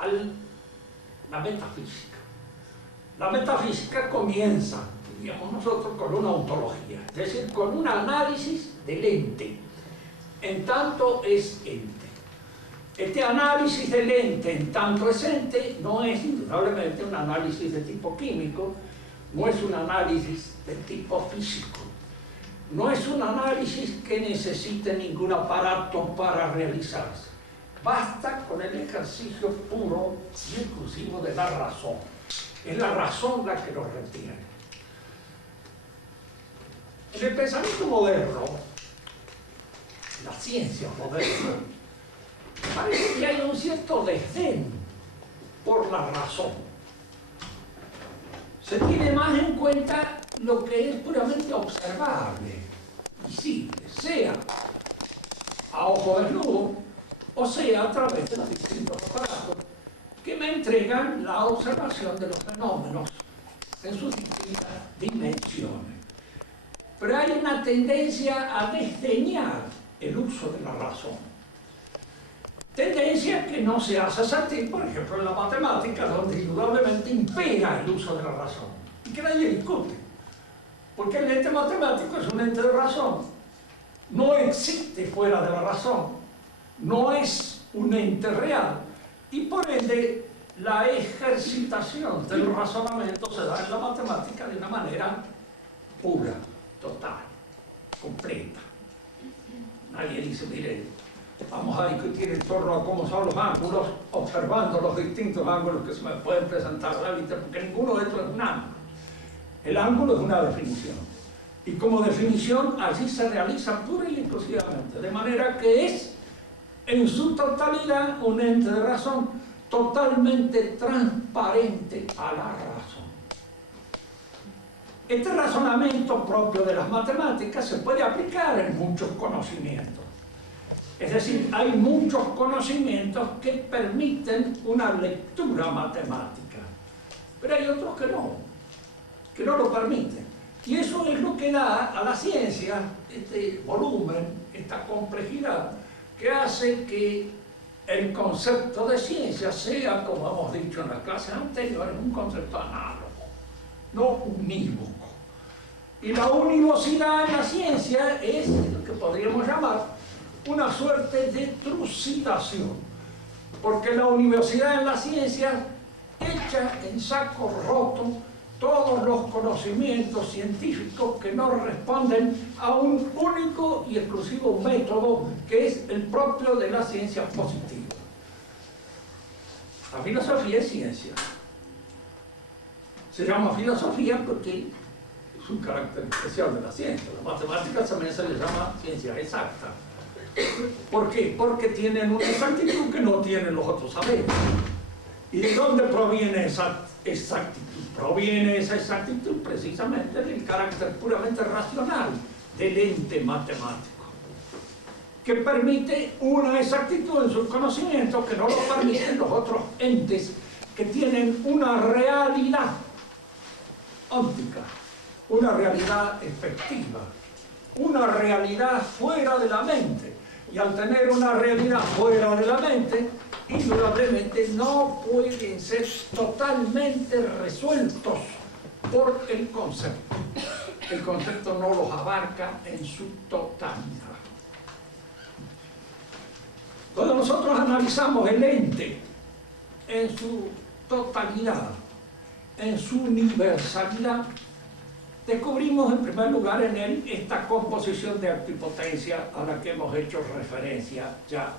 a la metafísica. La metafísica comienza, diríamos nosotros, con una ontología, es decir, con un análisis del ente, en tanto es ente. Este análisis del ente en tanto es ente no es indudablemente un análisis de tipo químico, no es un análisis de tipo físico, no es un análisis que necesite ningún aparato para realizarse. Basta con el ejercicio puro y exclusivo de la razón. Es la razón la que lo retiene. En el pensamiento moderno, la ciencia moderna, parece que hay un cierto desdén por la razón. Se tiene más en cuenta lo que es puramente observable, visible, sea a ojo desnudo o sea a través de los distintos aparatos que me entregan la observación de los fenómenos en sus distintas dimensiones. Pero hay una tendencia a desdeñar el uso de la razón. Tendencia que no se hace sentir, por ejemplo, en la matemática, donde indudablemente impera el uso de la razón y que nadie discute. Porque el ente matemático es un ente de razón, no existe fuera de la razón, no es un ente real, y por ende la ejercitación del razonamiento se da en la matemática de una manera pura, total, completa. Nadie dice, mire, vamos a discutir en torno a cómo son los ángulos, observando los distintos ángulos que se me pueden presentar a la vista, porque ninguno de estos es un ángulo. El ángulo es una definición. Y como definición, allí se realiza pura y exclusivamente. De manera que es, en su totalidad, un ente de razón totalmente transparente a la razón. Este razonamiento propio de las matemáticas se puede aplicar en muchos conocimientos. Es decir, hay muchos conocimientos que permiten una lectura matemática, pero hay otros que no lo permiten. Y eso es lo que da a la ciencia este volumen, esta complejidad, que hace que el concepto de ciencia sea, como hemos dicho en las clases anteriores, un concepto análogo, no unívoco. Y la univocidad en la ciencia es lo que podríamos llamar una suerte de trucidación, porque la univocidad en la ciencia echa en saco roto todos los conocimientos científicos que no responden a un único y exclusivo método que es el propio de la ciencia positiva. La filosofía es ciencia. Se llama filosofía porque es un carácter especial de la ciencia. La matemática también se le llama ciencia exacta. ¿Por qué? Porque tienen una exactitud que no tienen los otros saberes. ¿Y de dónde proviene esa exactitud? Proviene esa exactitud precisamente del carácter puramente racional del ente matemático, que permite una exactitud en sus conocimientos que no lo permiten los otros entes que tienen una realidad óptica, una realidad efectiva, una realidad fuera de la mente. Y al tener una realidad fuera de la mente, indudablemente no pueden ser totalmente resueltos por el concepto. El concepto no los abarca en su totalidad. Cuando nosotros analizamos el ente en su totalidad, en su universalidad, descubrimos en primer lugar en él esta composición de actipotencia a la que hemos hecho referencia ya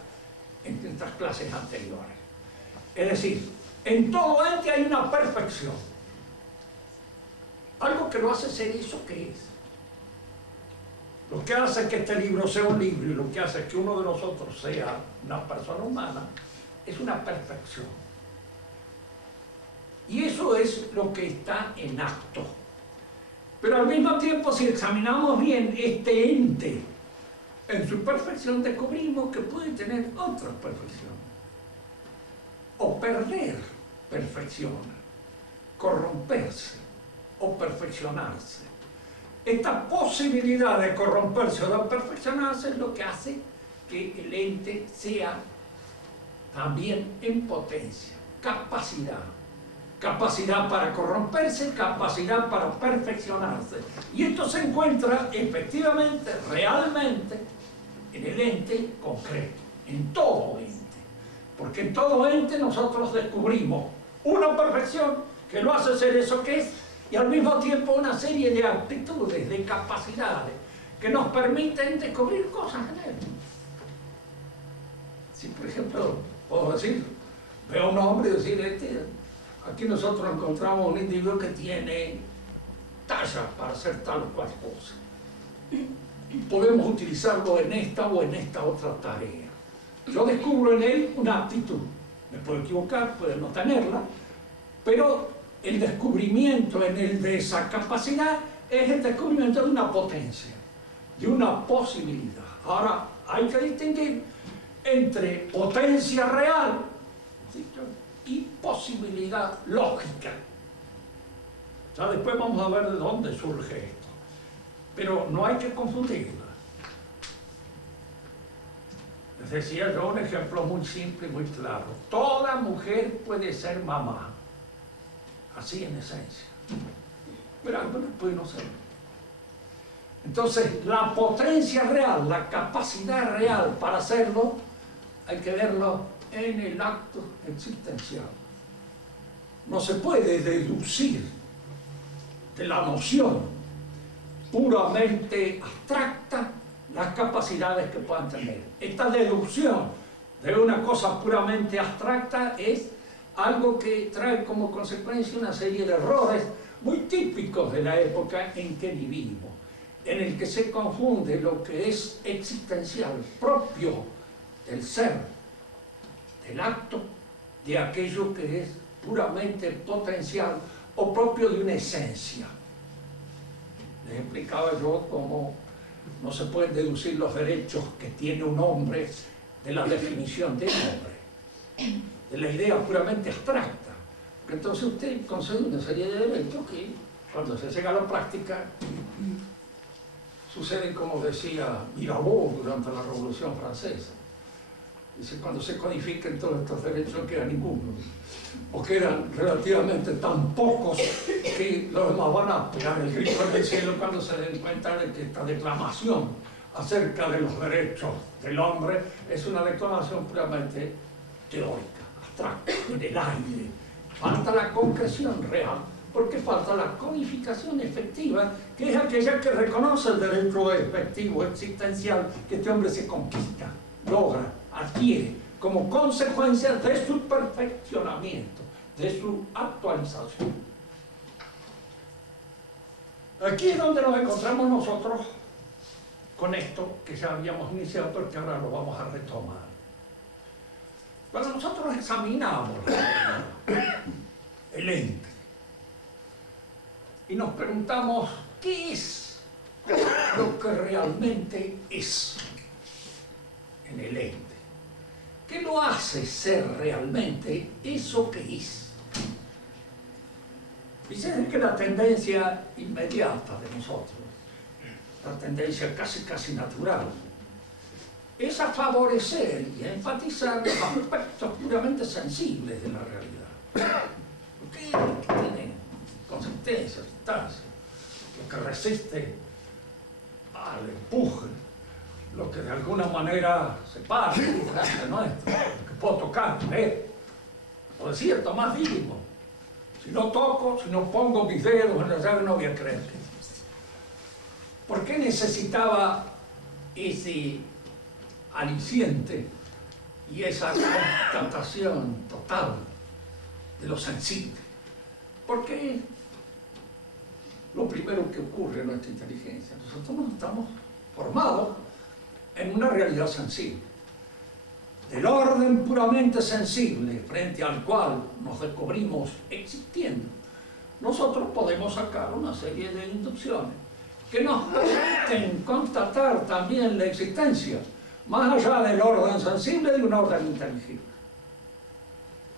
en estas clases anteriores. Es decir, en todo ente hay una perfección, algo que lo hace ser eso que es. Lo que hace que este libro sea un libro y lo que hace que uno de nosotros sea una persona humana es una perfección. Y eso es lo que está en acto. Pero al mismo tiempo, si examinamos bien este ente en su perfección, descubrimos que puede tener otras perfecciones. O perder perfección, corromperse o perfeccionarse. Esta posibilidad de corromperse o de perfeccionarse es lo que hace que el ente sea también en potencia. capacidad. Capacidad para corromperse, capacidad para perfeccionarse. Y esto se encuentra efectivamente, realmente, en el ente concreto, en todo ente. Porque en todo ente nosotros descubrimos una perfección que lo hace ser eso que es, y al mismo tiempo una serie de aptitudes, de capacidades, que nos permiten descubrir cosas en él. Si, por ejemplo, puedo decir, veo a un hombre y decir, aquí nosotros encontramos un individuo que tiene talla para hacer tal o cual cosa. Podemos utilizarlo en esta o en esta otra tarea. Yo descubro en él una aptitud. Me puedo equivocar, puedo no tenerla, pero el descubrimiento en él de esa capacidad es el descubrimiento de una potencia, de una posibilidad. Ahora, hay que distinguir entre potencia real, ¿sí?, y posibilidad lógica. Ya después vamos a ver de dónde surge esto. Pero no hay que confundirla. Les decía yo un ejemplo muy simple y muy claro. Toda mujer puede ser mamá, así en esencia. Pero algunas pueden no serlo. Entonces, la potencia real, la capacidad real para hacerlo, hay que verlo en el acto existencial. No se puede deducir de la noción puramente abstracta las capacidades que puedan tener. Esta deducción de una cosa puramente abstracta es algo que trae como consecuencia una serie de errores muy típicos de la época en que vivimos, en el que se confunde lo que es existencial, propio del ser, del acto, de aquello que es puramente potencial o propio de una esencia. Les explicaba yo cómo no se pueden deducir los derechos que tiene un hombre de la definición del hombre, de la idea puramente abstracta. Porque entonces usted concede una serie de derechos que, cuando se llega a la práctica, suceden como decía Mirabeau durante la Revolución Francesa. Dice, cuando se codifican todos estos derechos no queda ninguno, o quedan relativamente tan pocos que los demás van a pegar el grito en el cielo cuando se den cuenta de que esta declamación acerca de los derechos del hombre es una declamación puramente teórica, abstracta, en el aire. Falta la concreción real, porque falta la codificación efectiva, que es aquella que reconoce el derecho efectivo, existencial, que este hombre se conquista, logra, adquiere, como consecuencia de su perfeccionamiento, de su actualización. Aquí es donde nos encontramos nosotros con esto que ya habíamos iniciado, pero que ahora lo vamos a retomar. Cuando nosotros examinamos el ente y nos preguntamos qué es lo que realmente es en el ente, ¿qué lo hace ser realmente eso que es? Dicen que la tendencia inmediata de nosotros, la tendencia casi natural, es a favorecer y a enfatizar los aspectos puramente sensibles de la realidad. Porque es lo que tiene consistencia, sustancia, lo que resiste al empuje, lo que de alguna manera se para delante nuestro, lo que puedo tocar, ver. O decir, Tomás Dídimo, si no toco, si no pongo mis dedos en la llave, no voy a creer. ¿Por qué necesitaba ese aliciente y esa constatación total de lo sensible? Porque lo primero que ocurre en nuestra inteligencia, nosotros no estamos formados en una realidad sensible, del orden puramente sensible frente al cual nos descubrimos existiendo. Nosotros podemos sacar una serie de inducciones que nos permiten constatar también la existencia, más allá del orden sensible, de un orden inteligible.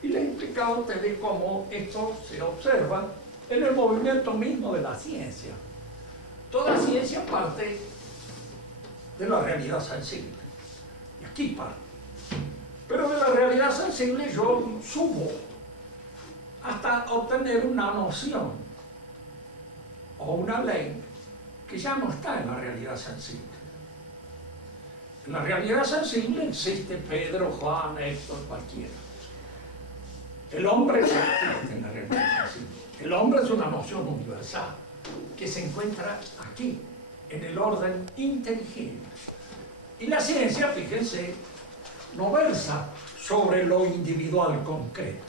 Y les he explicado a ustedes cómo esto se observa en el movimiento mismo de la ciencia. Toda ciencia parte de la realidad sensible, y aquí parte. Pero de la realidad sensible yo sumo hasta obtener una noción o una ley que ya no está en la realidad sensible. En la realidad sensible existe Pedro, Juan, Héctor, cualquiera. El hombre no existe en la realidad sensible. El hombre es una noción universal que se encuentra aquí, en el orden inteligible. Y la ciencia, fíjense, no versa sobre lo individual concreto,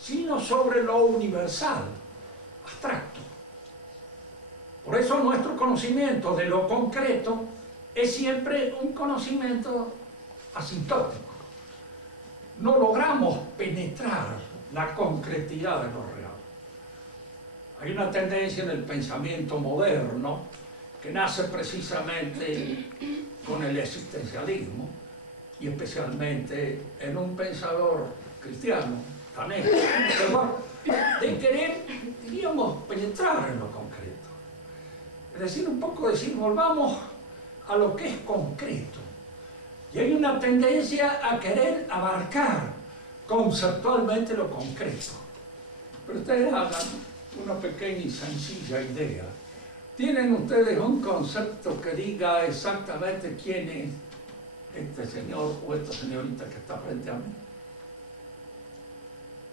sino sobre lo universal, abstracto. Por eso nuestro conocimiento de lo concreto es siempre un conocimiento asintótico. No logramos penetrar la concretidad de lo real. Hay una tendencia en el pensamiento moderno que nace precisamente con el existencialismo y especialmente en un pensador cristiano, Tanés, de querer, diríamos, penetrar en lo concreto. Es decir, un poco decir, volvamos a lo que es concreto. Y hay una tendencia a querer abarcar conceptualmente lo concreto. Pero ustedes hagan una pequeña y sencilla idea. ¿Tienen ustedes un concepto que diga exactamente quién es este señor o esta señorita que está frente a mí?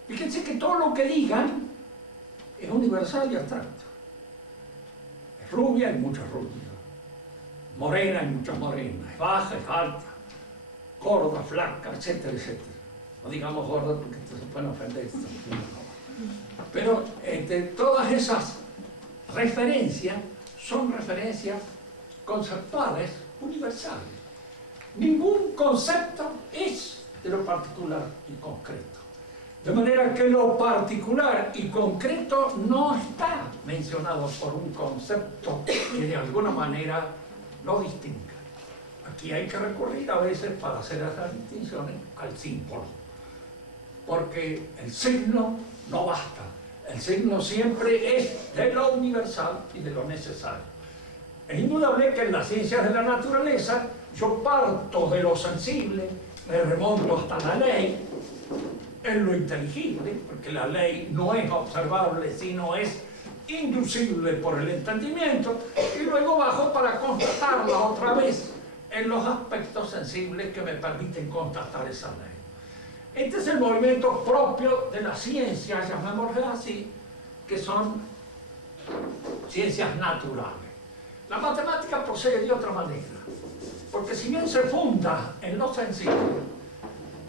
Fíjense que todo lo que digan es universal y abstracto. Es rubia, hay muchas rubias. Morena, hay muchas morenas. Es baja, es alta. Gorda, flaca, etcétera, etcétera. No digamos gorda porque se pueden ofender. Pero todas esas referencias son referencias conceptuales universales. Ningún concepto es de lo particular y concreto. De manera que lo particular y concreto no está mencionado por un concepto que de alguna manera lo distinga. Aquí hay que recurrir a veces para hacer esas distinciones al símbolo, porque el signo no basta. El signo siempre es de lo universal y de lo necesario. Es indudable que en las ciencias de la naturaleza yo parto de lo sensible, me remonto hasta la ley, en lo inteligible, porque la ley no es observable, sino es inducible por el entendimiento, y luego bajo para constatarla otra vez en los aspectos sensibles que me permiten constatar esa ley. Este es el movimiento propio de las ciencias, llamémosle así, que son ciencias naturales. La matemática procede de otra manera, porque si bien se funda en lo sensible,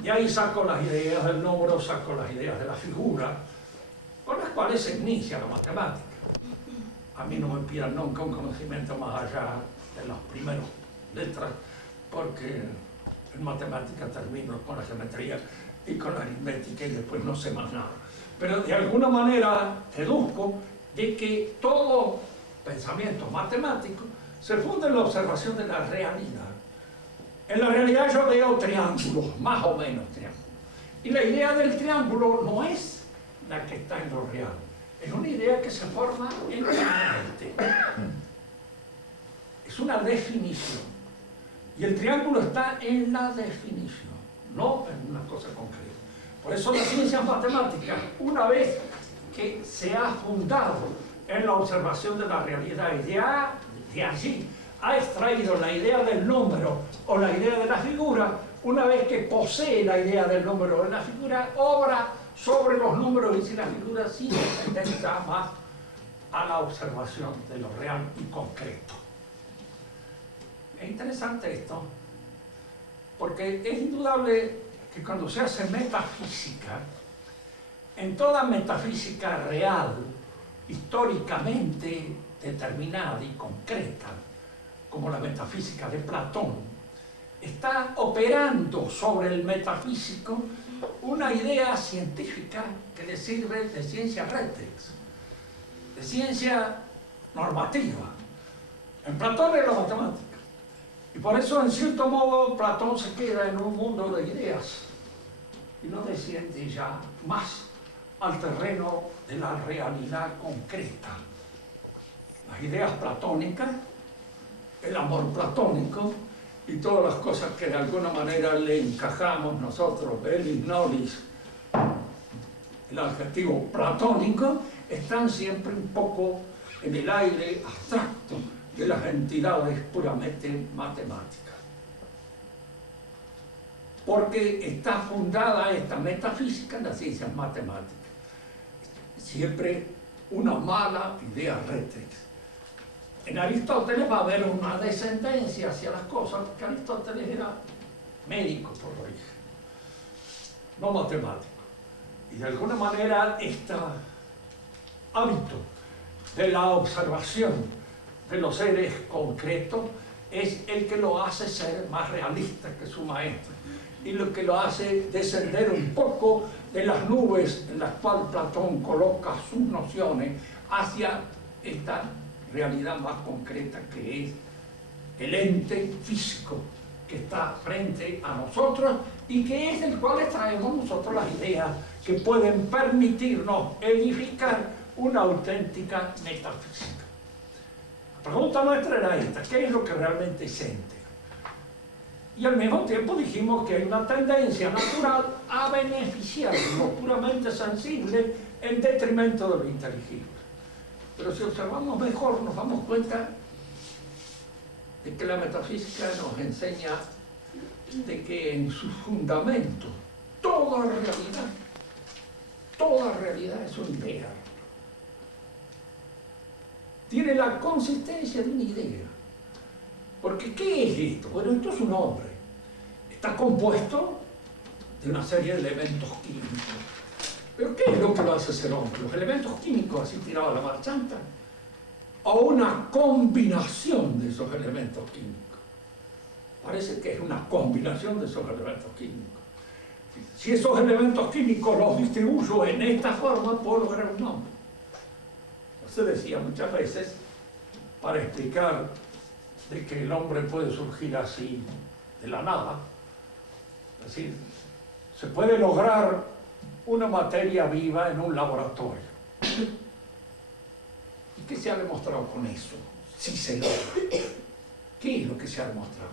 y ahí saco las ideas del número, saco las ideas de la figura, con las cuales se inicia la matemática. A mí no me pidan nunca un conocimiento más allá de las primeras letras, porque en matemática termino con la geometría y con la aritmética y después no sé más nada. Pero de alguna manera deduzco de que todo pensamiento matemático se funda en la observación de la realidad. En la realidad yo veo triángulos, más o menos triángulos. Y la idea del triángulo no es la que está en lo real, es una idea que se forma en la mente. Es una definición. Y el triángulo está en la definición, no en una cosa concreta. Por eso las ciencias matemáticas, una vez que se ha fundado en la observación de la realidad y de allí ha extraído la idea del número o la idea de la figura, una vez que posee la idea del número o de la figura, obra sobre los números y las figuras sin tendencia más a la observación de lo real y concreto. Es interesante esto, porque es indudable que cuando se hace metafísica, en toda metafísica real, históricamente determinada y concreta, como la metafísica de Platón, está operando sobre el metafísico una idea científica que le sirve de ciencia rétex, de ciencia normativa. En Platón era la matemática. Y por eso, en cierto modo, Platón se queda en un mundo de ideas y no desciende ya más al terreno de la realidad concreta. Las ideas platónicas, el amor platónico y todas las cosas que de alguna manera le encajamos nosotros, Belis Nolis, el adjetivo platónico, están siempre un poco en el aire abstracto de las entidades puramente matemáticas. Porque está fundada esta metafísica en las ciencias matemáticas. Siempre una mala idea rétrix. En Aristóteles va a haber una descendencia hacia las cosas, porque Aristóteles era médico por origen, no matemático. Y de alguna manera este hábito de la observación de los seres concretos es el que lo hace ser más realista que su maestro y lo que lo hace descender un poco de las nubes en las cuales Platón coloca sus nociones hacia esta realidad más concreta que es el ente físico que está frente a nosotros y que es del cual extraemos nosotros las ideas que pueden permitirnos edificar una auténtica metafísica. La pregunta nuestra era esta: ¿qué es lo que realmente siente? Y al mismo tiempo dijimos que hay una tendencia natural a beneficiar lo puramente sensible en detrimento de lo inteligible. Pero si observamos mejor nos damos cuenta de que la metafísica nos enseña de que en su fundamento toda realidad es una idea. Tiene la consistencia de una idea. Porque ¿qué es esto? Bueno, esto es un hombre. Está compuesto de una serie de elementos químicos. ¿Pero qué es lo que lo hace ser hombre? ¿Los elementos químicos así tirados a la marchanta? ¿O una combinación de esos elementos químicos? Parece que es una combinación de esos elementos químicos. Si esos elementos químicos los distribuyo en esta forma, puedo lograr un hombre. Se decía muchas veces, para explicar de que el hombre puede surgir así de la nada, es decir, se puede lograr una materia viva en un laboratorio. ¿Y qué se ha demostrado con eso? Si se logra. ¿Qué es lo que se ha demostrado?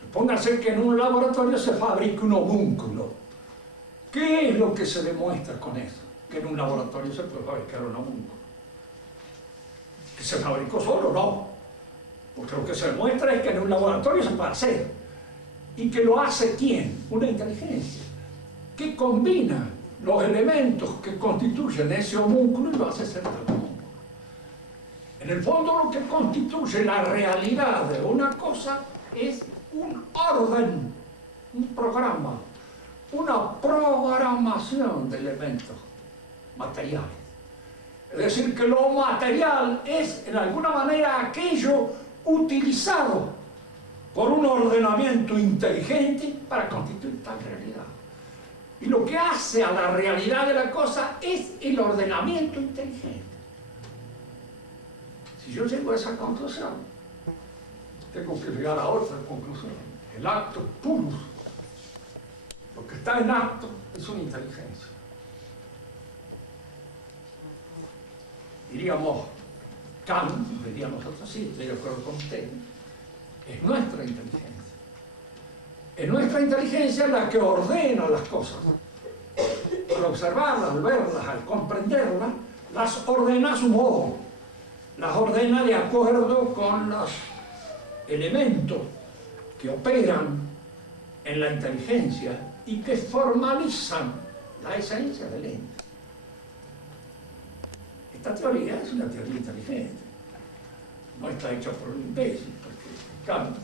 Supóngase que en un laboratorio se fabrica un homúnculo. ¿Qué es lo que se demuestra con eso? Que en un laboratorio se puede fabricar un homúnculo. ¿Que se fabricó solo? No. Porque lo que se demuestra es que en un laboratorio se puede hacer. ¿Y que lo hace quién? Una inteligencia que combina los elementos que constituyen ese homúnculo y lo hace ser el homúnculo. En el fondo lo que constituye la realidad de una cosa es un orden, un programa, una programación de elementos materiales. Es decir, que lo material es en alguna manera aquello utilizado por un ordenamiento inteligente para constituir tal realidad. Y lo que hace a la realidad de la cosa es el ordenamiento inteligente. Si yo llego a esa conclusión, tengo que llegar a otra conclusión. El acto puro, lo que está en acto, es una inteligencia. Diríamos, Kant, diríamos nosotros, sí, estoy de acuerdo con usted, es nuestra inteligencia. Es nuestra inteligencia la que ordena las cosas. Al observarlas, al verlas, al comprenderlas, las ordena a su modo. Las ordena de acuerdo con los elementos que operan en la inteligencia y que formalizan la esencia del ente. Esta teoría es una teoría inteligente. No está hecha por un imbécil, porque Kant,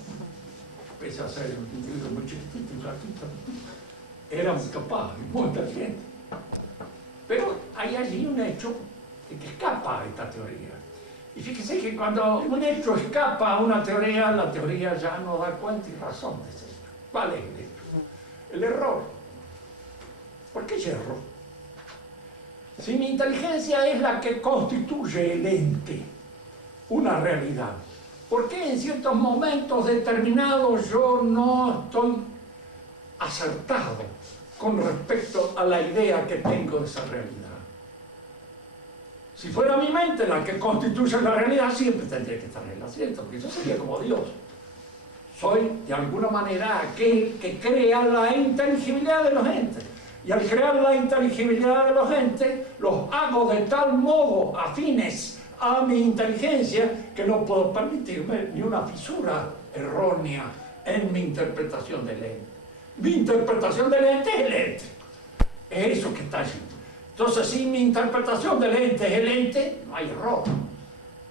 pese a ser un individuo muy chiquitito y flaquito, era muy capaz y muy inteligente. Pero hay allí un hecho que escapa a esta teoría. Y fíjese que cuando un hecho escapa a una teoría, la teoría ya no da cuenta y razón de ser. ¿Cuál es el hecho? El error. ¿Por qué yerro? Si mi inteligencia es la que constituye el ente, una realidad, ¿por qué en ciertos momentos determinados yo no estoy acertado con respecto a la idea que tengo de esa realidad? Si fuera mi mente la que constituye la realidad, siempre tendría que estar en el acierto, porque yo sería como Dios. Soy, de alguna manera, aquel que crea la inteligibilidad de los entes. Y al crear la inteligibilidad de los entes, los hago de tal modo afines a mi inteligencia que no puedo permitirme ni una fisura errónea en mi interpretación del ente. Mi interpretación del ente es el ente. Es eso que está allí. Entonces, si mi interpretación del ente es el ente, no hay error.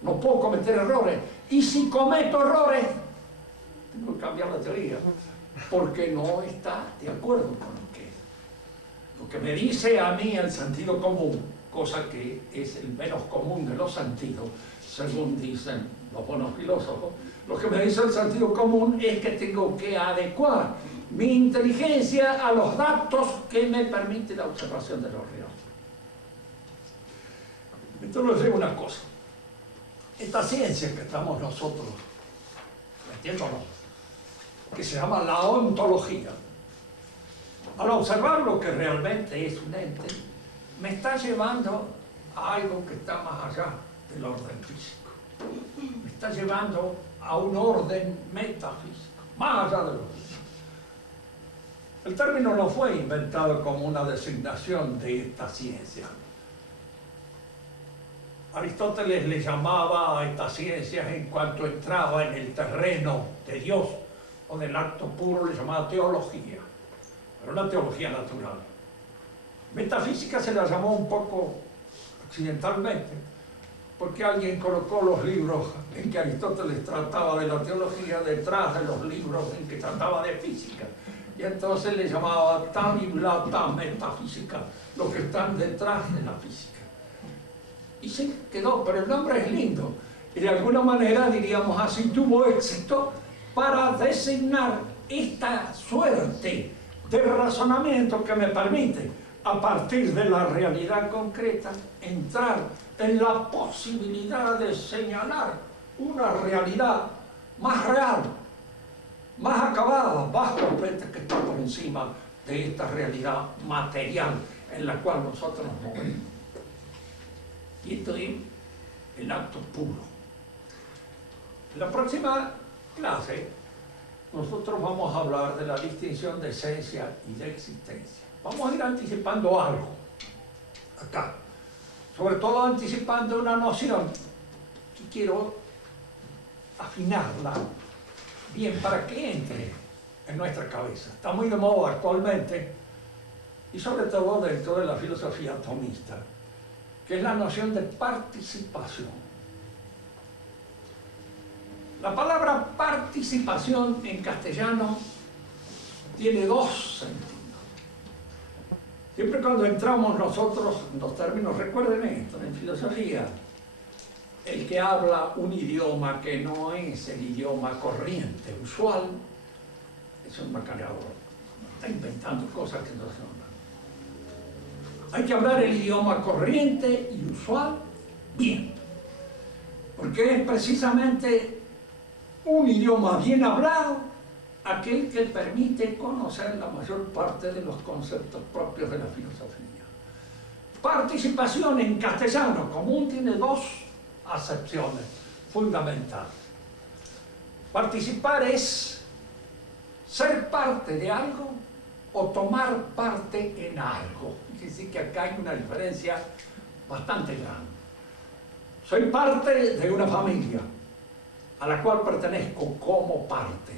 No puedo cometer errores. Y si cometo errores, tengo que cambiar la teoría, porque no está de acuerdo con lo que me dice a mí el sentido común, cosa que es el menos común de los sentidos, según dicen los buenos filósofos. Lo que me dice el sentido común es que tengo que adecuar mi inteligencia a los datos que me permite la observación de lo real. Entonces les digo una cosa. Esta ciencia que estamos nosotros metiéndonos, que se llama la ontología, al observar lo que realmente es un ente, me está llevando a algo que está más allá del orden físico. Me está llevando a un orden metafísico, más allá de lo físico. El término no fue inventado como una designación de esta ciencia. Aristóteles le llamaba a estas ciencias en cuanto entraba en el terreno de Dios o del acto puro, le llamaba teología, pero una teología natural. Metafísica se la llamó un poco accidentalmente, porque alguien colocó los libros en que Aristóteles trataba de la teología detrás de los libros en que trataba de física. Y entonces le llamaba ta metafísica, los que están detrás de la física. Y se quedó, pero el nombre es lindo. Y de alguna manera, diríamos así, tuvo éxito para designar esta suerte de razonamiento que me permite, a partir de la realidad concreta, entrar en la posibilidad de señalar una realidad más real, más acabada, más completa, que está por encima de esta realidad material en la cual nosotros nos movemos. Y esto es el acto puro. En la próxima clase nosotros vamos a hablar de la distinción de esencia y de existencia. Vamos a ir anticipando algo acá, sobre todo anticipando una noción que quiero afinarla bien para que entre en nuestra cabeza. Está muy de moda actualmente, y sobre todo dentro de la filosofía atomista, que es la noción de participación. La palabra participación en castellano tiene dos sentidos. Siempre cuando entramos nosotros en los términos, recuerden esto, en filosofía, el que habla un idioma que no es el idioma corriente, usual, es un macaneador. Está inventando cosas que no son. Hay que hablar el idioma corriente y usual bien, porque es precisamente un idioma bien hablado aquel que permite conocer la mayor parte de los conceptos propios de la filosofía. Participación en castellano común tiene dos acepciones fundamentales. Participar es ser parte de algo o tomar parte en algo. Es decir, que acá hay una diferencia bastante grande. Soy parte de una familia a la cual pertenezco como parte.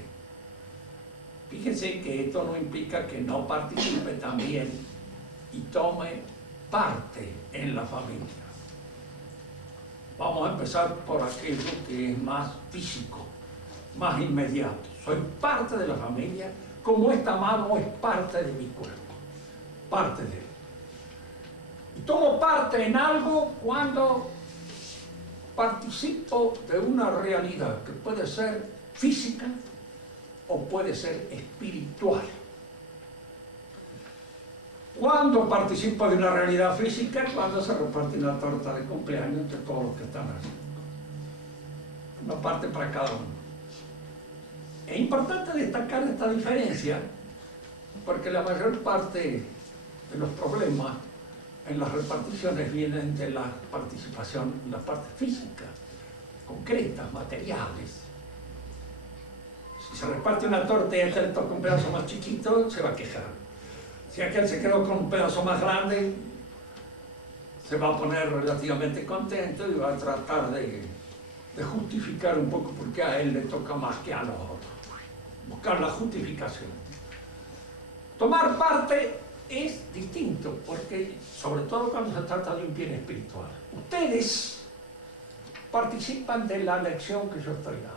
Fíjense que esto no implica que no participe también y tome parte en la familia. Vamos a empezar por aquello que es más físico, más inmediato. Soy parte de la familia, como esta mano es parte de mi cuerpo, parte de él. Y tomo parte en algo cuando participo de una realidad que puede ser física o puede ser espiritual. Cuando participo de una realidad física, cuando se reparte una torta de cumpleaños entre todos los que están aquí. Una parte para cada uno. Es importante destacar esta diferencia, porque la mayor parte de los problemas en las reparticiones vienen de la participación en la parte física, concretas, materiales. Si se reparte una torta y entre estos cumpleaños más chiquitos, se va a quejar. Si aquel se quedó con un pedazo más grande, se va a poner relativamente contento y va a tratar de justificar un poco por qué a él le toca más que a los otros. Buscar la justificación. Tomar parte es distinto, porque sobre todo cuando se trata de un bien espiritual. Ustedes participan de la lección que yo estoy dando.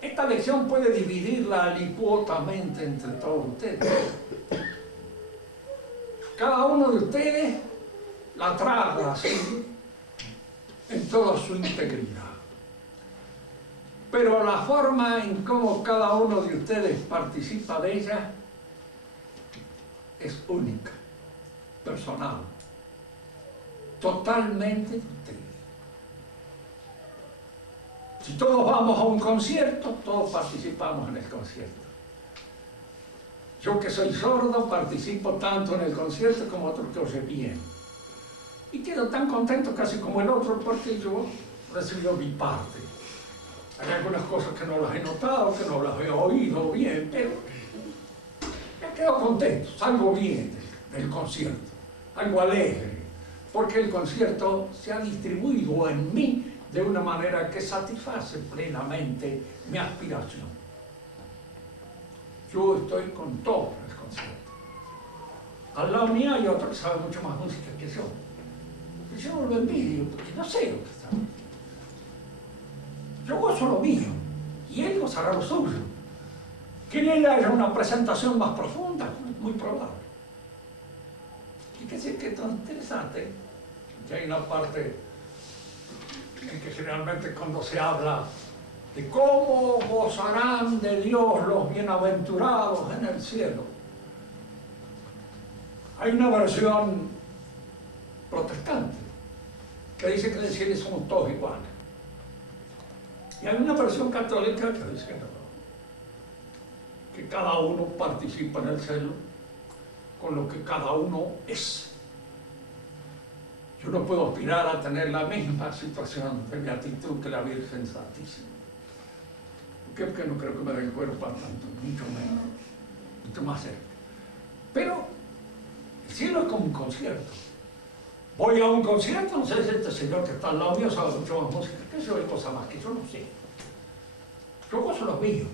Esta lección puede dividirla alicuotamente entre todos ustedes. Cada uno de ustedes la traga así, en toda su integridad. Pero la forma en cómo cada uno de ustedes participa de ella es única, personal, totalmente de ustedes. Si todos vamos a un concierto, todos participamos en el concierto. Yo que soy sordo participo tanto en el concierto como otro que oye bien. Y quedo tan contento casi como el otro porque yo recibo mi parte. Hay algunas cosas que no las he notado, que no las he oído bien, pero me quedo contento, salgo bien del concierto, algo alegre, porque el concierto se ha distribuido en mí de una manera que satisface plenamente mi aspiración. Yo estoy con todo en el concierto. Al lado mío hay otro que sabe mucho más música que yo. Y yo no lo envidio, porque no sé lo que está. Yo gozo lo mío, y él gozará lo suyo. Que en él haya una presentación más profunda, muy probable. Fíjense que es tan interesante, que hay una parte en que generalmente cuando se habla de cómo gozarán de Dios los bienaventurados en el cielo, hay una versión protestante que dice que en el cielo somos todos iguales. Y hay una versión católica que dice que cada uno participa en el cielo con lo que cada uno es. Yo no puedo aspirar a tener la misma situación de beatitud que la Virgen Santísima. ¿Por qué? Porque no creo que me den cuero para tanto, mucho menos, mucho más cerca. Pero el cielo es como un concierto. Voy a un concierto, no sé si este señor que está al lado mío sabe mucho más música que yo, hay cosas más que yo no sé. Yo gozo lo mío.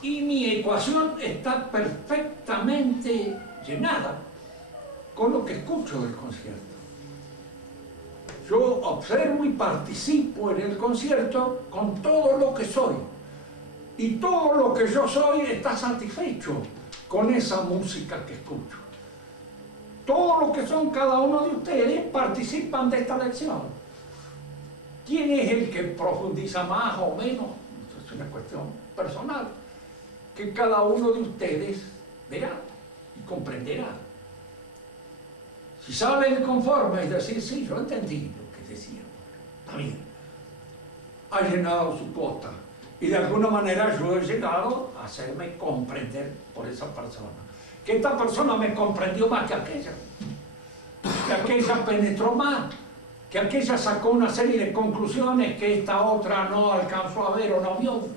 Y mi ecuación está perfectamente llenada con lo que escucho del concierto. Yo observo y participo en el concierto con todo lo que soy. Y todo lo que yo soy está satisfecho con esa música que escucho. Todo lo que son cada uno de ustedes participan de esta lección. ¿Quién es el que profundiza más o menos? Esto es una cuestión personal, que cada uno de ustedes verá y comprenderá. Si salen conformes, es decir, sí, yo entendí lo que decía, está bien, ha llenado su cuota y de alguna manera yo he llegado a hacerme comprender por esa persona. Que esta persona me comprendió más que aquella penetró más, que aquella sacó una serie de conclusiones que esta otra no alcanzó a ver o no vio.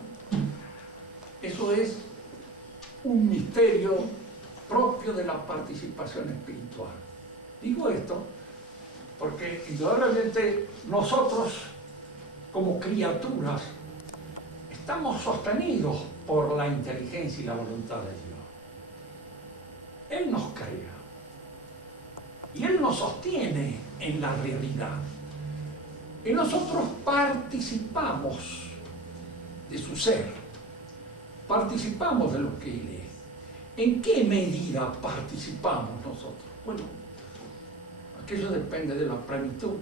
Eso es un misterio propio de la participación espiritual. Digo esto porque indudablemente nosotros como criaturas estamos sostenidos por la inteligencia y la voluntad de Dios. Él nos crea y Él nos sostiene en la realidad. Y nosotros participamos de su ser, participamos de lo que Él es. ¿En qué medida participamos nosotros? Bueno, aquello depende de la plenitud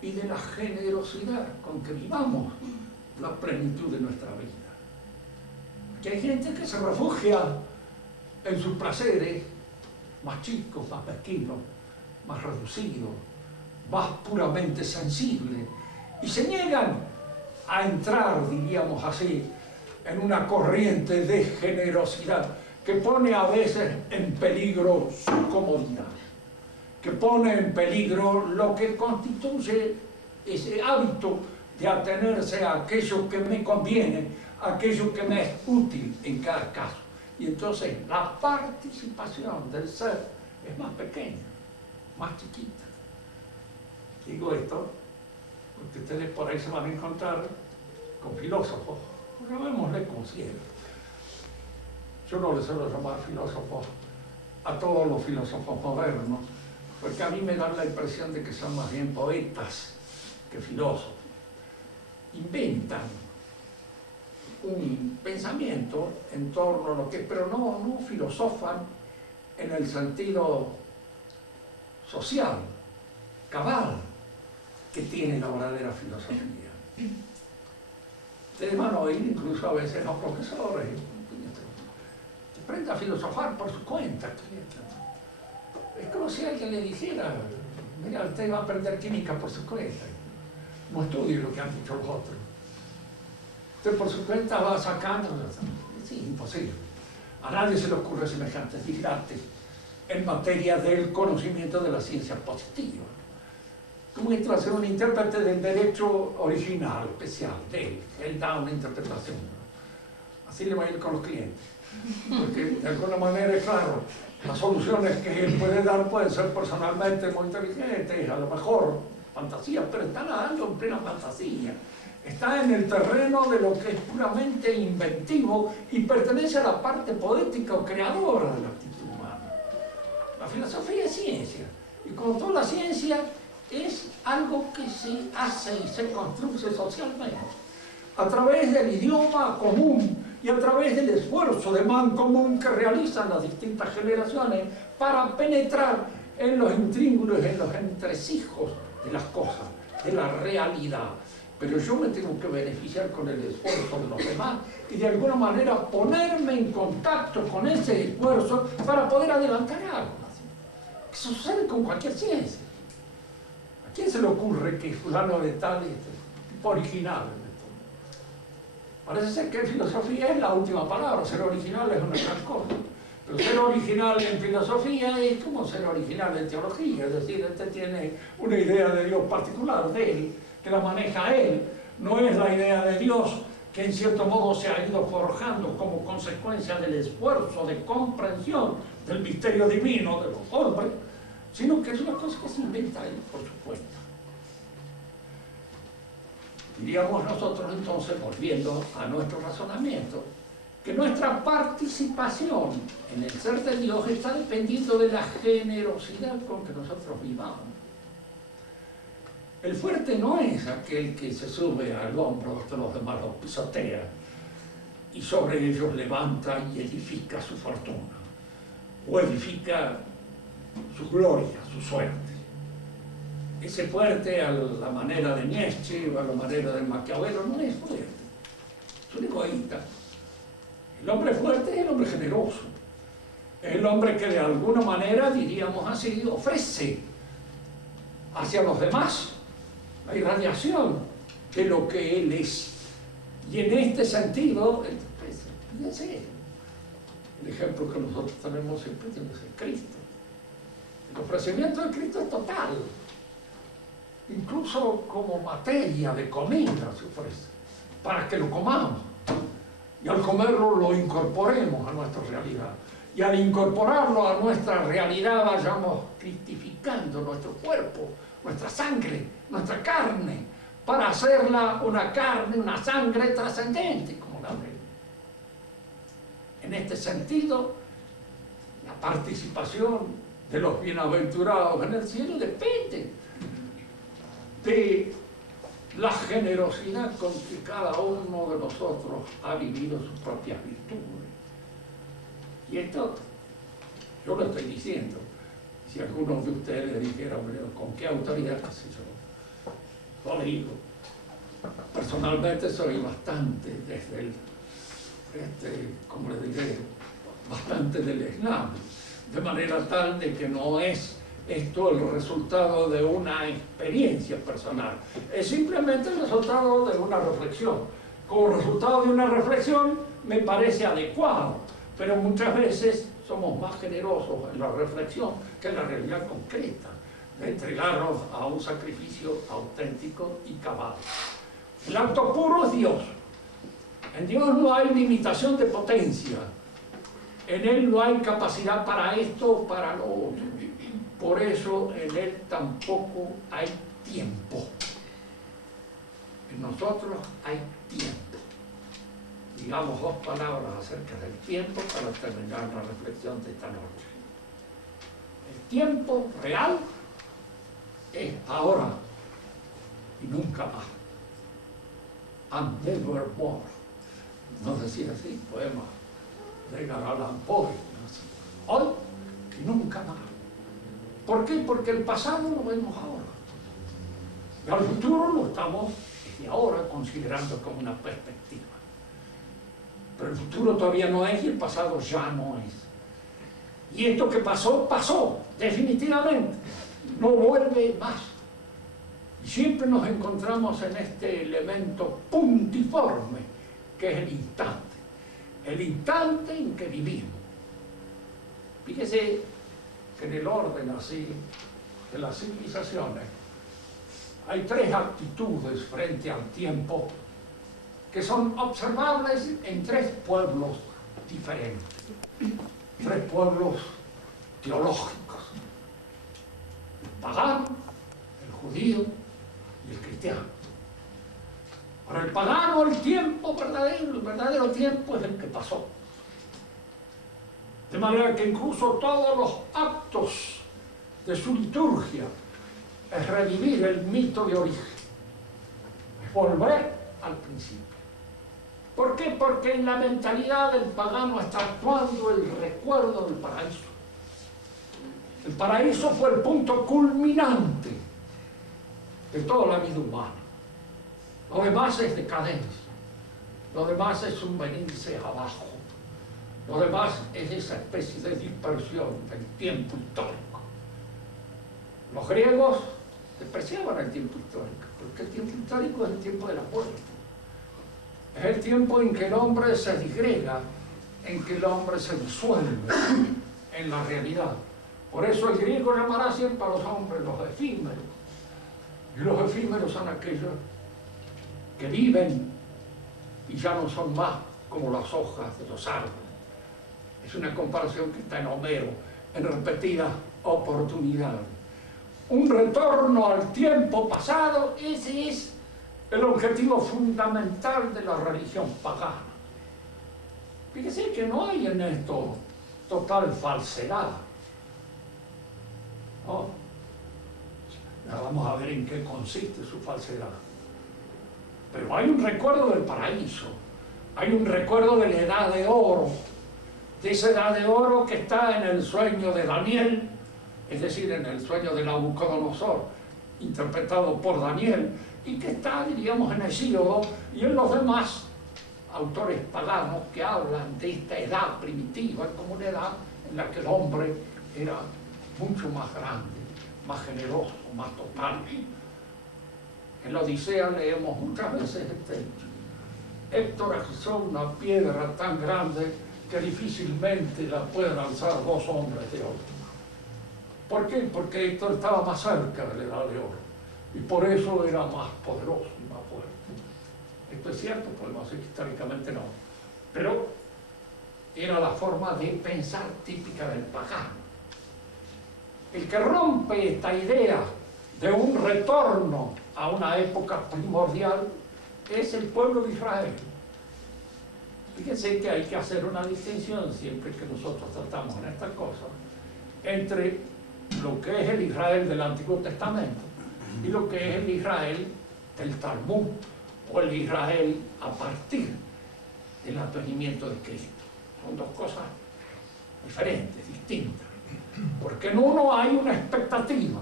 y de la generosidad con que vivamos la plenitud de nuestra vida. Porque hay gente que se refugia en sus placeres más chicos, más mezquinos, más reducidos, más puramente sensibles, y se niegan a entrar, diríamos así, en una corriente de generosidad que pone a veces en peligro su comodidad, que pone en peligro lo que constituye ese hábito de atenerse a aquello que me conviene, a aquello que me es útil en cada caso. Y entonces la participación del ser es más pequeña, más chiquita. Digo esto porque ustedes por ahí se van a encontrar con filósofos, llamémosle con ciegos. Yo no les suelo llamar filósofos a todos los filósofos modernos, porque a mí me da la impresión de que son más bien poetas que filósofos. Inventan un pensamiento en torno a lo que, pero no filosofan en el sentido social, cabal, que tiene la verdadera filosofía. Ustedes van a oír incluso a veces a profesores, aprenda a filosofar por su cuenta. Es como si alguien le dijera, mira, usted va a aprender química por su cuenta. No estudie lo que han dicho los otros. Usted por su cuenta va sacando. Sí, imposible. A nadie se le ocurre semejante disparate en materia del conocimiento de la ciencia positiva. Como esto va a ser un intérprete del derecho original, especial, de él. Él da una interpretación. Así le va a ir con los clientes. Porque de alguna manera, es claro, las soluciones que él puede dar pueden ser personalmente muy inteligentes, a lo mejor fantasía, pero está nadando en plena fantasía. Está en el terreno de lo que es puramente inventivo y pertenece a la parte poética o creadora de la actitud humana. La filosofía es ciencia, y como toda la ciencia, es algo que se hace y se construye socialmente, a través del idioma común y a través del esfuerzo de mancomun que realizan las distintas generaciones para penetrar en los intríngulos, en los entresijos de las cosas, de la realidad. Pero yo me tengo que beneficiar con el esfuerzo de los demás y de alguna manera ponerme en contacto con ese esfuerzo para poder adelantar algo. Eso sucede con cualquier ciencia. ¿A quién se le ocurre que fulano de tal es tipo original? Parece ser que filosofía es la última palabra, ser original es una gran cosa. Pero ser original en filosofía es como ser original en teología, es decir, este tiene una idea de Dios particular de él, que la maneja él, no es la idea de Dios que en cierto modo se ha ido forjando como consecuencia del esfuerzo de comprensión del misterio divino de los hombres, sino que es una cosa que se inventa él por su cuenta. Diríamos nosotros entonces, volviendo a nuestro razonamiento, que nuestra participación en el ser de Dios está dependiendo de la generosidad con que nosotros vivamos. El fuerte no es aquel que se sube al hombro de los demás, los pisotea y sobre ellos levanta y edifica su fortuna o edifica su gloria, su suerte. Ese fuerte, a la manera de Nietzsche o a la manera de Maquiavelo, no es fuerte, es un egoísta. El hombre fuerte es el hombre generoso, es el hombre que de alguna manera, diríamos así, ofrece hacia los demás la irradiación de lo que él es. Y en este sentido, fíjense, el ejemplo que nosotros tenemos siempre tiene que ser Cristo. El ofrecimiento de Cristo es total. Incluso como materia de comida se ofrece, para que lo comamos. Y al comerlo lo incorporemos a nuestra realidad. Y al incorporarlo a nuestra realidad vayamos cristificando nuestro cuerpo, nuestra sangre, nuestra carne, para hacerla una carne, una sangre trascendente, como la ve. En este sentido, la participación de los bienaventurados en el cielo depende de la generosidad con que cada uno de nosotros ha vivido sus propias virtudes. Y esto, yo lo estoy diciendo. Si alguno de ustedes le dijera, ¿con qué autoridad? Así yo lo digo. Personalmente soy bastante desde el, como le diré, bastante del Islam, de manera tal de que no es esto el resultado de una experiencia personal, es simplemente el resultado de una reflexión. Como resultado de una reflexión me parece adecuado, pero muchas veces somos más generosos en la reflexión que en la realidad concreta, de entregarnos a un sacrificio auténtico y cabal. El acto puro es Dios. En Dios no hay limitación de potencia. En Él no hay capacidad para esto o para lo otro. Por eso en Él tampoco hay tiempo. En nosotros hay tiempo. Digamos dos palabras acerca del tiempo para terminar la reflexión de esta noche. El tiempo real es ahora y nunca más. And nevermore. No decía así, poema de Edgar Allan Poe. Hoy y nunca más. ¿Por qué? Porque el pasado lo vemos ahora. Y al futuro lo estamos desde ahora considerando como una perspectiva. Pero el futuro todavía no es y el pasado ya no es. Y esto que pasó, pasó, definitivamente. No vuelve más. Y siempre nos encontramos en este elemento puntiforme, que es el instante. El instante en que vivimos. Fíjese que en el orden así de las civilizaciones hay tres actitudes frente al tiempo que son observables en tres pueblos diferentes, tres pueblos teológicos: el pagano, el judío y el cristiano. Para el pagano el tiempo verdadero, el verdadero tiempo es el que pasó. De manera que incluso todos los actos de su liturgia es revivir el mito de origen, es volver al principio. ¿Por qué? Porque en la mentalidad del pagano está actuando el recuerdo del paraíso. El paraíso fue el punto culminante de toda la vida humana. Lo demás es decadencia, lo demás es un venirse abajo, lo demás es esa especie de dispersión del tiempo histórico. Los griegos despreciaban el tiempo histórico, porque el tiempo histórico es el tiempo de la muerte. Es el tiempo en que el hombre se disgrega, en que el hombre se disuelve en la realidad. Por eso el griego llamará siempre a los hombres los efímeros. Y los efímeros son aquellos que viven y ya no son más como las hojas de los árboles. Es una comparación que está en Homero, en repetidas oportunidades. Un retorno al tiempo pasado, ese es el objetivo fundamental de la religión pagana. Fíjese que no hay en esto total falsedad. ¿No? Ya vamos a ver en qué consiste su falsedad. Pero hay un recuerdo del paraíso, hay un recuerdo de la edad de oro, de esa edad de oro que está en el sueño de Daniel, es decir, en el sueño de Nabucodonosor, interpretado por Daniel, y que está, diríamos, en Hesíodo y en los demás autores paganos que hablan de esta edad primitiva como una edad en la que el hombre era mucho más grande, más generoso, más total. En la Odisea leemos muchas veces este hecho. Héctor alzó una piedra tan grande que difícilmente la pueden alzar dos hombres de oro. ¿Por qué? Porque Héctor estaba más cerca de la edad de oro y por eso era más poderoso y más fuerte. Esto es cierto, podemos decir que históricamente no, pero era la forma de pensar típica del pagano. El que rompe esta idea de un retorno a una época primordial es el pueblo de Israel. Fíjense que hay que hacer una distinción siempre que nosotros tratamos en esta cosa entre lo que es el Israel del Antiguo Testamento y lo que es el Israel del Talmud o el Israel a partir del advenimiento de Cristo. Son dos cosas diferentes, distintas, porque en uno hay una expectativa.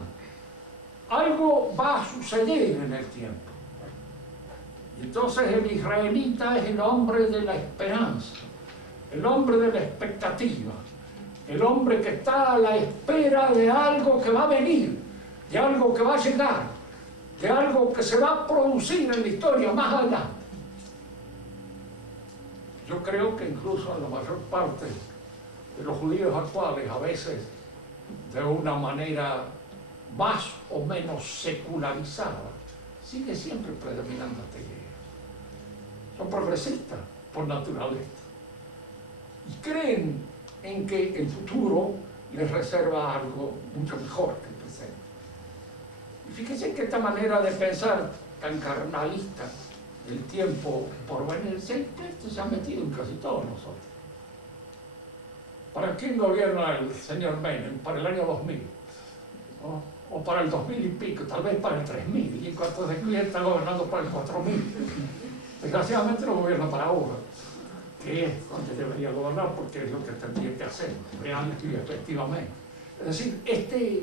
Algo va a suceder en el tiempo. Y entonces el israelita es el hombre de la esperanza, el hombre de la expectativa, el hombre que está a la espera de algo que va a venir, de algo que va a llegar, de algo que se va a producir en la historia más adelante. Yo creo que incluso en la mayor parte de los judíos actuales, a veces de una manera más o menos secularizada, sigue siempre predominando esta idea. son progresistas por naturaleza y creen en que el futuro les reserva algo mucho mejor que el presente. Y fíjense que esta manera de pensar tan carnalista del tiempo por venir se ha metido en casi todos nosotros. ¿Para quién gobierna el señor Menem? Para el año 2000, ¿no? O para el 2000 y pico, tal vez para el 3000, y en cuanto de que está gobernando para el 4000. Desgraciadamente no gobierna para ahora, que es donde debería gobernar, porque es lo que tendría que hacer, realmente y efectivamente. Es decir, este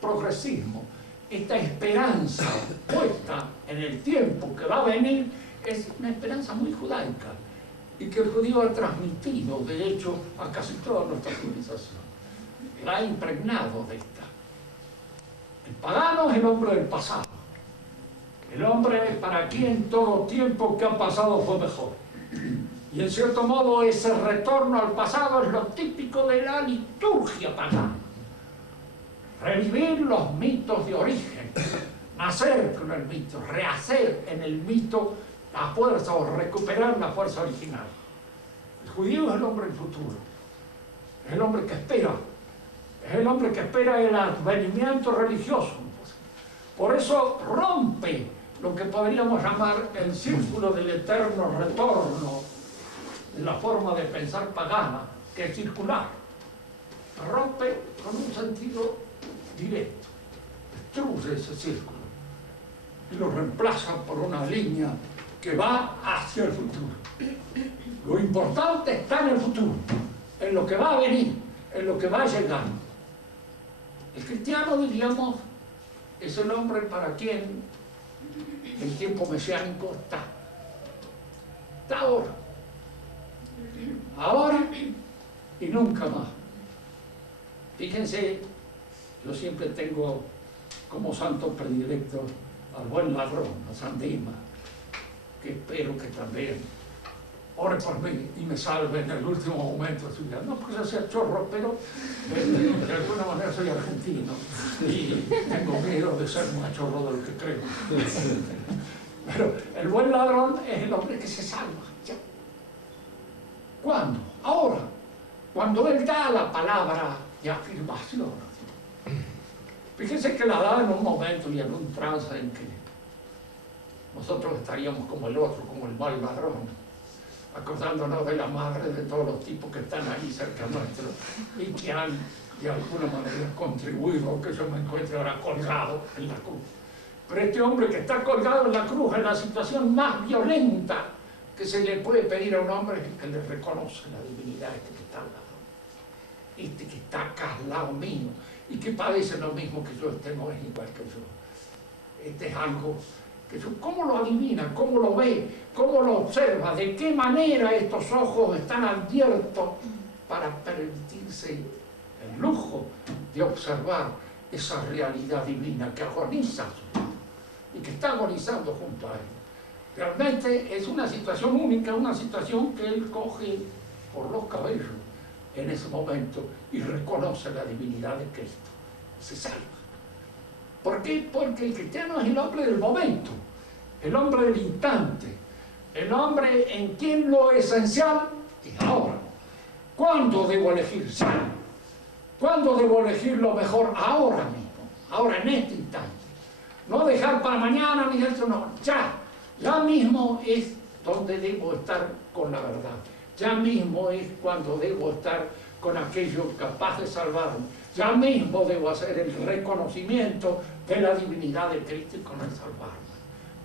progresismo, esta esperanza puesta en el tiempo que va a venir, es una esperanza muy judaica, y que el judío ha transmitido, de hecho, a casi toda nuestra civilización. La ha impregnado de esta. El pagano es el hombre del pasado. El hombre para quien todo tiempo que ha pasado fue mejor. Y en cierto modo ese retorno al pasado es lo típico de la liturgia pagana. Revivir los mitos de origen, nacer con el mito, rehacer en el mito la fuerza o recuperar la fuerza original. El judío es el hombre del futuro, es el hombre que espera, es el hombre que espera el advenimiento religioso. Por eso rompe lo que podríamos llamar el círculo del eterno retorno de la forma de pensar pagana, que es circular. Rompe con un sentido directo, destruye ese círculo y lo reemplaza por una línea que va hacia el futuro. Lo importante está en el futuro, en lo que va a venir, en lo que va a llegar. El cristiano, diríamos, es el hombre para quien el tiempo mesiánico está ahora y nunca más. Fíjense, yo siempre tengo como santo predilecto al buen ladrón, a San Dimas, que espero que también ore por mí y me salve en el último momento de su vida. No porque yo sea chorro, pero de alguna manera soy argentino y tengo miedo de ser más chorro de lo que creo. Pero el buen ladrón es el hombre que se salva. ¿Ya? ¿Cuándo? Ahora, cuando él da la palabra de afirmación. Fíjense que la da en un momento y en un trance en que nosotros estaríamos como el otro, como el mal ladrón, acordándonos de la madre de todos los tipos que están ahí cerca nuestro y que han de alguna manera contribuido a que yo me encuentre ahora colgado en la cruz. Pero este hombre que está colgado en la cruz es la situación más violenta que se le puede pedir a un hombre que le reconoce la divinidad, este que está al lado, este que está acá al lado mío y que padece lo mismo que yo, este no es igual que yo. Este es algo que yo, ¿cómo lo adivina? ¿Cómo lo ve? ¿Cómo lo observa? ¿De qué manera estos ojos están abiertos para permitirse el lujo de observar esa realidad divina que agoniza y que está agonizando junto a él? Realmente es una situación única, una situación que él coge por los cabellos en ese momento y reconoce la divinidad de Cristo. Se salva. ¿Por qué? Porque el cristiano es el hombre del momento, el hombre del instante, el hombre en quien lo esencial es ahora. ¿Cuándo debo elegir? Sí. ¿Cuándo debo elegir lo mejor? Ahora mismo, ahora en este instante. No dejar para mañana ni dentro, no, ya mismo es donde debo estar con la verdad. Ya mismo es cuando debo estar con aquello capaz de salvarme. Ya mismo debo hacer el reconocimiento de la divinidad de Cristo y con el salvarme.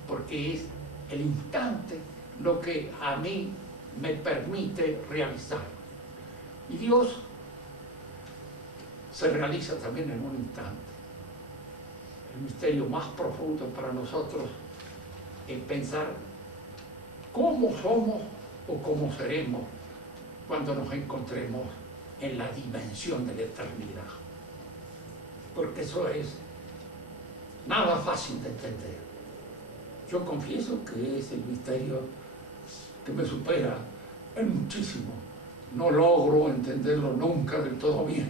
Porque es el instante lo que a mí me permite realizar. Y Dios se realiza también en un instante. El misterio más profundo para nosotros es pensar cómo somos o cómo seremos cuando nos encontremos en la dimensión de la eternidad. Porque eso es nada fácil de entender. Yo confieso que es el misterio que me supera en muchísimo. No logro entenderlo nunca del todo bien.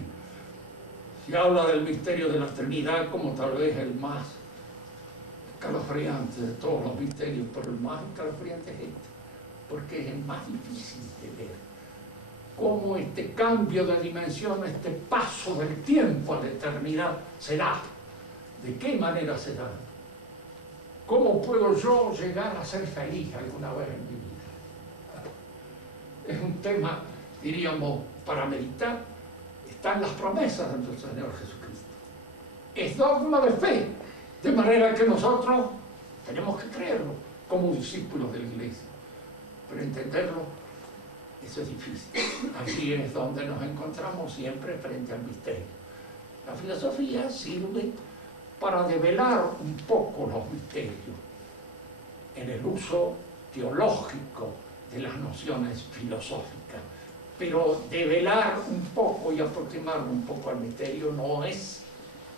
Se habla del misterio de la eternidad como tal vez el más escalofriante de todos los misterios, pero el más escalofriante es este. porque es el más difícil de ver. Cómo este cambio de dimensión, este paso del tiempo a la eternidad será. ¿De qué manera será? ¿Cómo puedo yo llegar a ser feliz alguna vez en mi vida? Es un tema, diríamos, para meditar. Están las promesas de nuestro Señor Jesucristo. Es dogma de fe, de manera que nosotros tenemos que creerlo como discípulos de la Iglesia. Pero entenderlo, eso es difícil. Allí es donde nos encontramos siempre frente al misterio. La filosofía sirve para develar un poco los misterios en el uso teológico de las nociones filosóficas. Pero develar un poco y aproximar un poco al misterio no es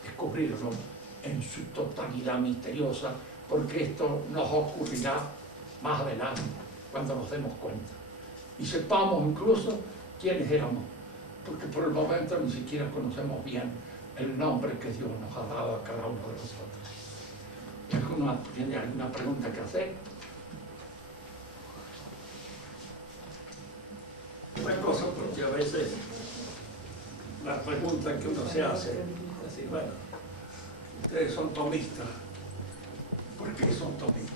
descubrirlo en su totalidad misteriosa, porque esto nos ocurrirá más adelante, cuando nos demos cuenta. Y sepamos incluso quiénes éramos, porque por el momento ni siquiera conocemos bien el nombre que Dios nos ha dado a cada uno de nosotros. ¿Tiene alguna pregunta que hacer? Una cosa, porque a veces la pregunta que uno se hace es decir, bueno, ustedes son tomistas. ¿Por qué son tomistas?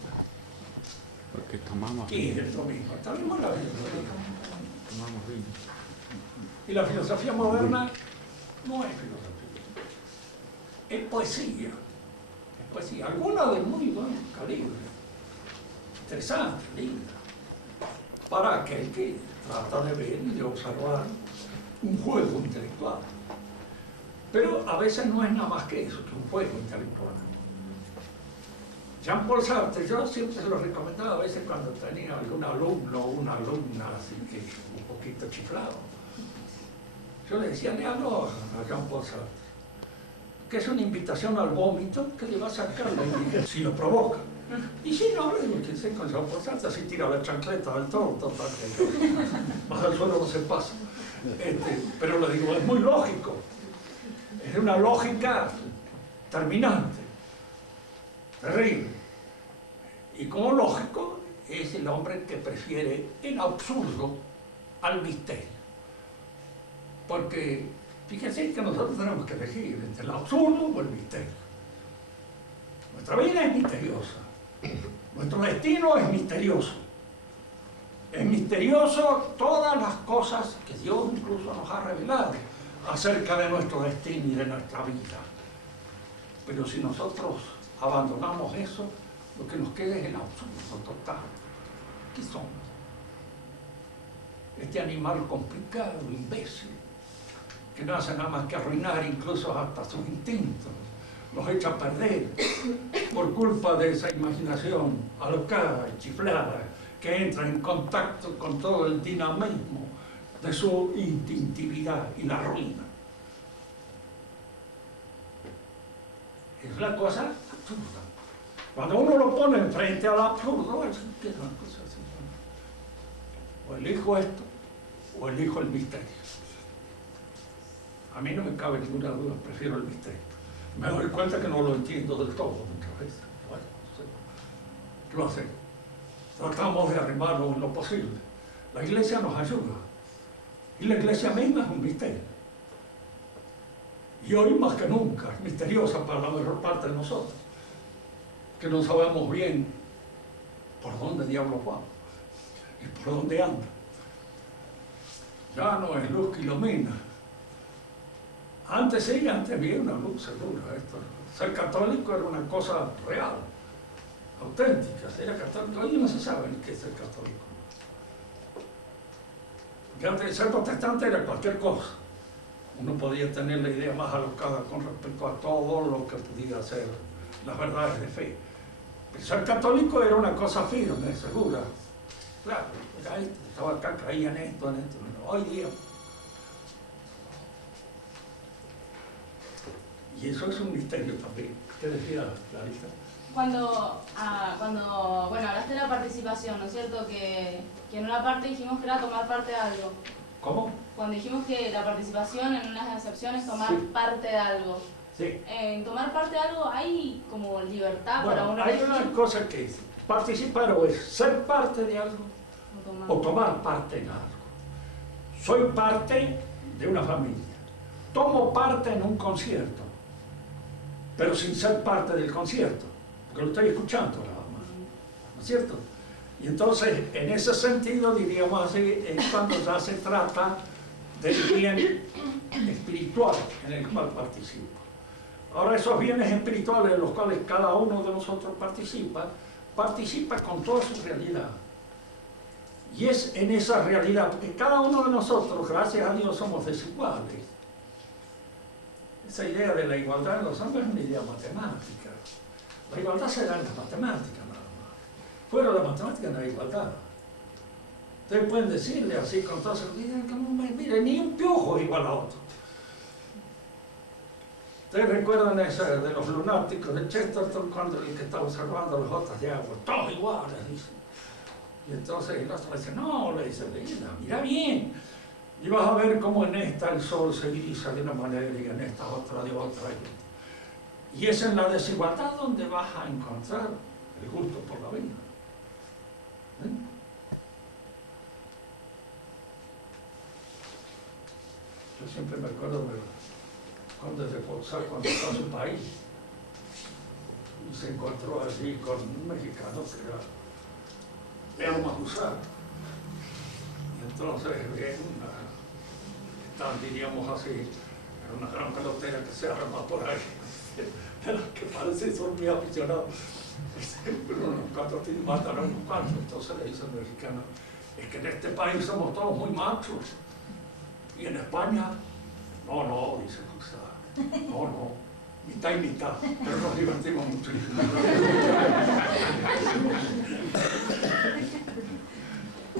Porque tomamos ¿Qué es el tomismo? El tomismo es la filosofía. tomamos vino. Y la filosofía moderna no es filosofía, es poesía. Es poesía, alguna de muy buen calibre, interesante, linda, para aquel que trata de ver y de observar un juego intelectual. Pero a veces no es nada más que eso, que un juego intelectual. Jean-Paul Sartre, yo siempre se lo recomendaba a veces cuando tenía algún alumno o una alumna así que un poquito chiflado. Yo le decía, léalo a Jean-Paul Sartre, que es una invitación al vómito que le va a sacar la indigencia, si lo provoca. Y si no, le digo, que sé con Jean-Paul Sartre, así tira la chancleta del todo, total, más al suelo no se pasa. Pero le digo, es muy lógico, es una lógica terminante. Terrible. Y como lógico, es el hombre que prefiere el absurdo al misterio. Porque fíjense que nosotros tenemos que elegir entre el absurdo o el misterio. Nuestra vida es misteriosa. Nuestro destino es misterioso. Es misterioso todas las cosas que Dios incluso nos ha revelado acerca de nuestro destino y de nuestra vida. Pero si nosotros abandonamos eso, lo que nos queda es el absurdo total. ¿Qué somos? Este animal complicado, imbécil, que no hace nada más que arruinar incluso hasta sus instintos, los echa a perder por culpa de esa imaginación alocada y chiflada que entra en contacto con todo el dinamismo de su instintividad y la arruina. Es la cosa absurda. Cuando uno lo pone frente al absurdo, es una cosa así. O elijo esto, o elijo el misterio. A mí no me cabe ninguna duda, prefiero el misterio. Me doy cuenta que no lo entiendo del todo muchas veces. Bueno, ¿qué va a hacer? Tratamos de arrimarlo en lo posible. La Iglesia nos ayuda. Y la Iglesia misma es un misterio. Y hoy más que nunca es misteriosa para la mayor parte de nosotros, que no sabemos bien por dónde diablos vamos y por dónde anda. Ya no es luz que ilumina. Antes sí, antes había una luz segura. Ser católico era una cosa real, auténtica. Ser católico, hoy no se sabe ni qué es ser católico. Porque antes de ser protestante era cualquier cosa. Uno podía tener la idea más alocada con respecto a todo lo que pudiera ser las verdades de fe. Pero ser católico era una cosa firme, segura. Claro, era esto, estaba acá, caía en esto. Hoy día. Y eso es un misterio también. ¿Qué decía Clarita? Cuando hablaste de la participación, ¿no es cierto? Que en una parte dijimos que era tomar parte de algo. ¿Cómo? Cuando dijimos que la participación en unas acepciones es tomar Sí. parte de algo. Sí. En tomar parte de algo hay como libertad para Bueno, uno hay elegir. una cosa que es participar o es ser parte de algo tomar. o tomar parte en algo. Soy parte de una familia. Tomo parte en un concierto, pero sin ser parte del concierto, porque lo estoy escuchando nada más, ¿no es cierto? Y entonces, en ese sentido, diríamos así, es cuando ya se trata del bien espiritual en el cual participo. Ahora, esos bienes espirituales en los cuales cada uno de nosotros participa con toda su realidad. Y es en esa realidad, porque cada uno de nosotros, gracias a Dios, somos desiguales. Esa idea de la igualdad en los hombres es una idea matemática. La igualdad se da en las matemáticas nada más. Fuera de la matemática no hay igualdad. Ustedes pueden decirle así con toda seguridad, mire, ni un piojo es igual a otro. Ustedes recuerdan ese de los lunáticos de Chesterton cuando el que está observando las gotas de agua, todos iguales, dice. Y entonces el otro le dice, no, le dice, mira bien. Y vas a ver cómo en esta el sol se grisa de una manera y en esta otra de otra. Y es en la desigualdad donde vas a encontrar el gusto por la vida. Yo siempre me acuerdo de cuando de Foxar, cuando fue a su país, y se encontró allí con un mexicano que era León Mahusar. Y entonces diríamos así, era una gran pelotera que se arma por ahí, que parece son muy aficionados. Pero unos cuantos matan a unos cuantos, entonces le dice el mexicano, es que en este país somos todos muy machos, y en España, no, dice Mahusar, no, mitad y mitad, pero nos divertimos mucho.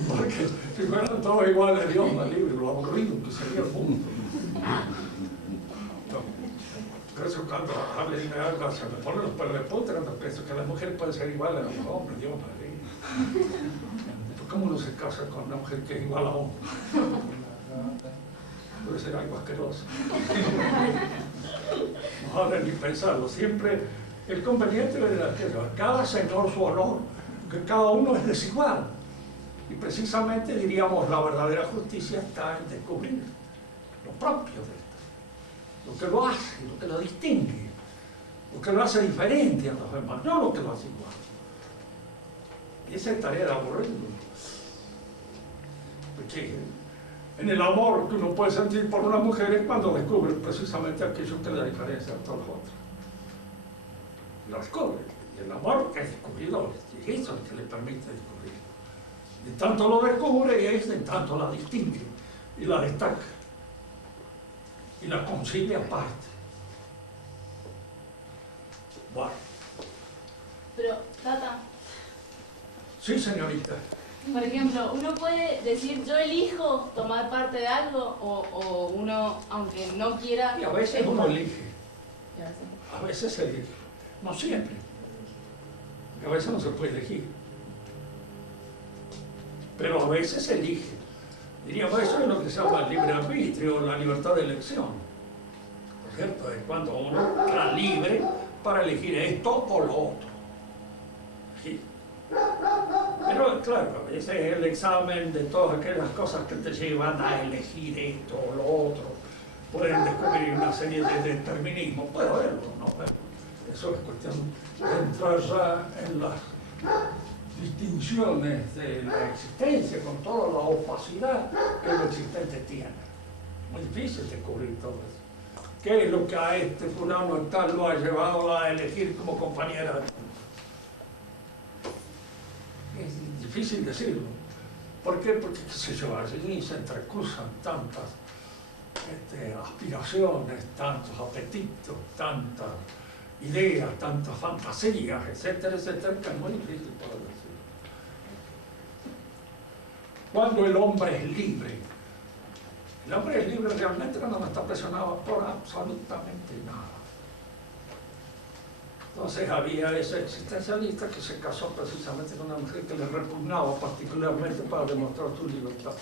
Porque si fueran todos iguales, Dios me libre, lo aburrido que sería el mundo. Por eso cuando hablen de algo se me ponen los pelos de punta cuando pienso que las mujeres pueden ser iguales a los hombres, Dios me libre. ¿Cómo uno se casa con una mujer que es igual a hombre? Puede ser algo asqueroso. No hagan ni pensarlo, siempre el conveniente era que cada señor su honor, que cada uno es desigual. Y precisamente diríamos la verdadera justicia está en descubrir lo propio de esto, lo que lo hace, lo que lo distingue, lo que lo hace diferente a los demás, no lo que lo hace igual. Y esa es tarea de aburrirlo. Porque en el amor que uno puede sentir por una mujer es cuando descubre precisamente aquello que le diferencia a todos los otros. Lo descubre. Y el amor es descubridor, y eso es lo que le permite descubrir. De tanto lo descubre y es de tanto la distingue y la destaca y la concibe aparte. Bueno. Pero, Tata. Sí, señorita. Por ejemplo, uno puede decir, yo elijo tomar parte de algo, o uno, aunque no quiera... Y a veces uno elige. A veces se elige. No siempre. Porque a veces no se puede elegir. Pero a veces se elige. Diríamos, eso es lo que se llama el libre arbitrio, la libertad de elección. ¿No es cierto? Es cuando uno está libre para elegir esto o lo otro. Sí. Pero claro, ese es el examen de todas aquellas cosas que te llevan a elegir esto o lo otro. Pueden descubrir una serie de determinismos, puede haberlo, ¿no? Pero eso es cuestión de entrar ya en las distinciones de la existencia con toda la opacidad que lo existente tiene. Muy difícil descubrir todo eso. ¿Qué es lo que a este fulano tal lo ha llevado a elegir como compañera? Es difícil decirlo. ¿Por qué? Porque, qué sé yo, allí se entrecruzan tantas aspiraciones, tantos apetitos, tantas ideas, tantas fantasías, etcétera, etcétera, que es muy difícil poder decirlo. Cuando el hombre es libre, el hombre es libre realmente cuando no está presionado por absolutamente nada. Entonces había ese existencialista que se casó precisamente con una mujer que le repugnaba particularmente para demostrar su libertad.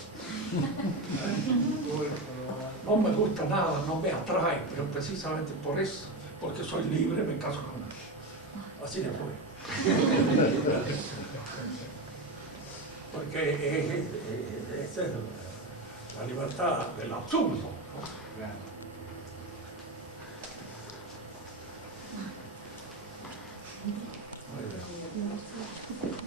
No me gusta nada, no me atrae, pero precisamente por eso, porque soy libre, me caso con él. Así le fue. porque esta es la libertad del absurdo, ¿no? Muy bien.